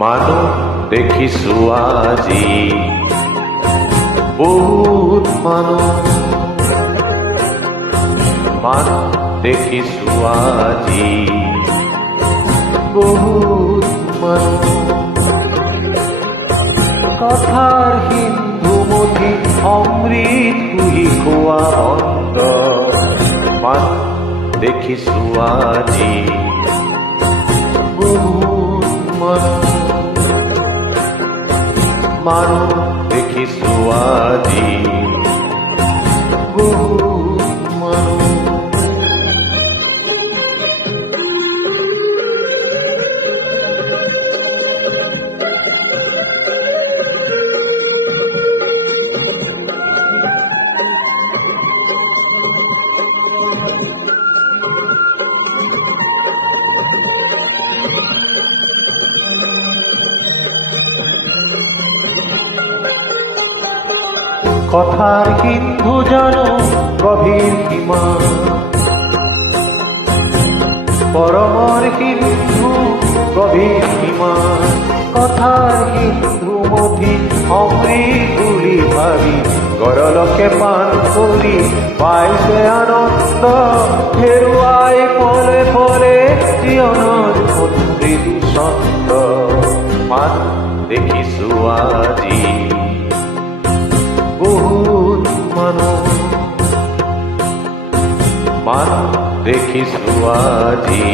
মানুহ দেখিছো আজি বহুত মানুহ দেখিছো আজি বহুত কথাৰ সিন্ধুমতি অমৃত কুহি খোৱা বন্ধ মানুহ দেখিছো আজি বহুত মানুহ দেখিছো আজি বহুত কথার সিন্ধু জানো গভীর সীমা পরমর সিন্ধু গভীর সীমা কথার সিন্ধু মধি অমৃত বুলি ভাবি গরলকে পান করি পাইছে আনন্দ হেৰুৱাই পলে পলে জীৱনৰ মৃদু ছন্দ মান দেখিছো আজি বহুত মানুহ দেখিছো আজি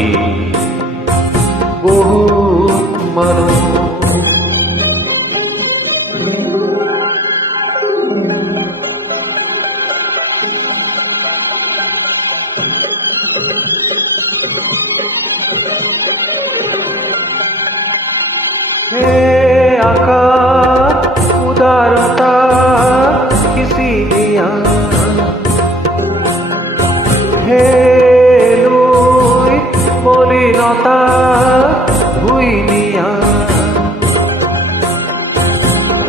বহুত মানুহ হে আকাশ উদারতা किसी दिया हे लुई मलिनता हुई निया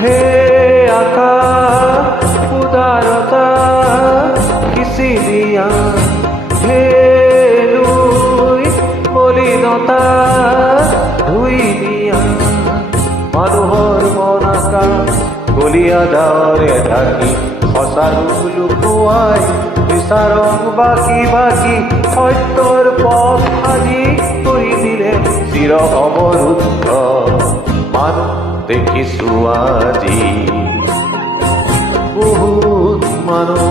हे आकाश उदारता किसी दिया हे लुई मलिनता हुई निया মানুহৰ মনকা গলিয়া দাৱৰে ঢাকি সঁচা ৰূপ লুকুৱাই বিচাৰক বাকি বাকি সত্যৰ পথ সাজি কৰি দিলে চিৰ অৱৰুদ্ধ মানুহ দেখিছো আজি বহুত মানুহ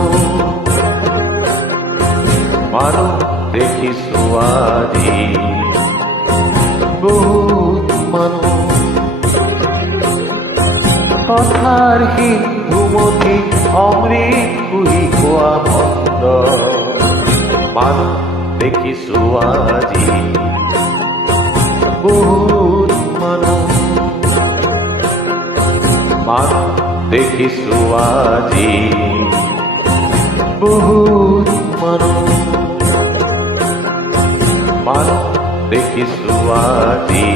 দেখিছো আজি বহুত মানুহ কথাৰ সিন্ধুমতি অমৃত কুহি খোৱা বন্ধ মানুহ দেখিছো আজি বহুত মানুহ দেখিছো আজি বহুত মানুহ দেখিছো আজি